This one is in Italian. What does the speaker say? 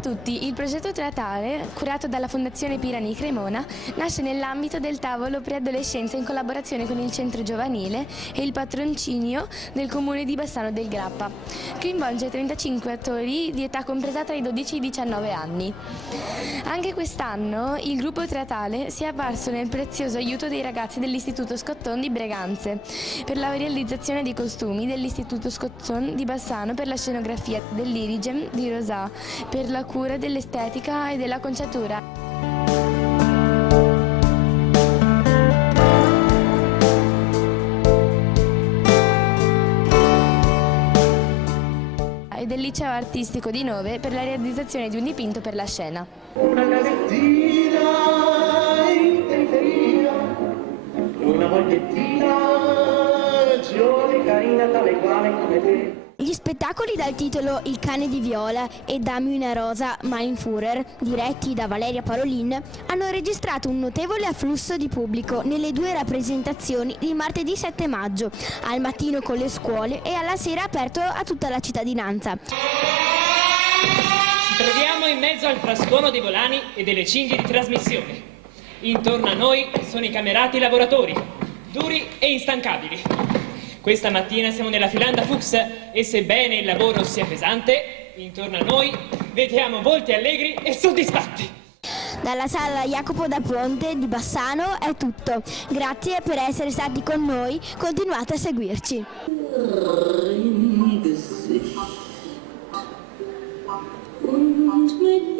tutti, il progetto teatrale, curato dalla Fondazione Pirani Cremona, nasce nell'ambito del tavolo preadolescenza in collaborazione con il Centro Giovanile e il patrocinio del Comune di Bassano del Grappa. Coinvolge 35 attori di età compresa tra i 12 e i 19 anni. Anche quest'anno il gruppo teatrale si è avvalso nel prezioso aiuto dei ragazzi dell'Istituto Scotton di Breganze per la realizzazione dei costumi, dell'Istituto Scotton di Bassano per la scenografia, dell'Irigem di Rosà per la cura dell'estetica e della conciatura. E del Liceo Artistico di Nove per la realizzazione di un dipinto per la scena. Una casettina in periferia, una mogliettina giovane, carina, tale quale come te. Gli spettacoli dal titolo Il cane di Viola e Dammi una rosa, Mein Führer, diretti da Valeria Parolin, hanno registrato un notevole afflusso di pubblico nelle due rappresentazioni di martedì 7 maggio, al mattino con le scuole e alla sera aperto a tutta la cittadinanza. Ci troviamo in mezzo al frascono dei volani e delle cinghie di trasmissione. Intorno a noi sono i camerati lavoratori, duri e instancabili. Questa mattina siamo nella Filanda Fuchs e sebbene il lavoro sia pesante, intorno a noi vediamo volti allegri e soddisfatti. Dalla sala Jacopo da Ponte di Bassano è tutto. Grazie per essere stati con noi, continuate a seguirci. Und mit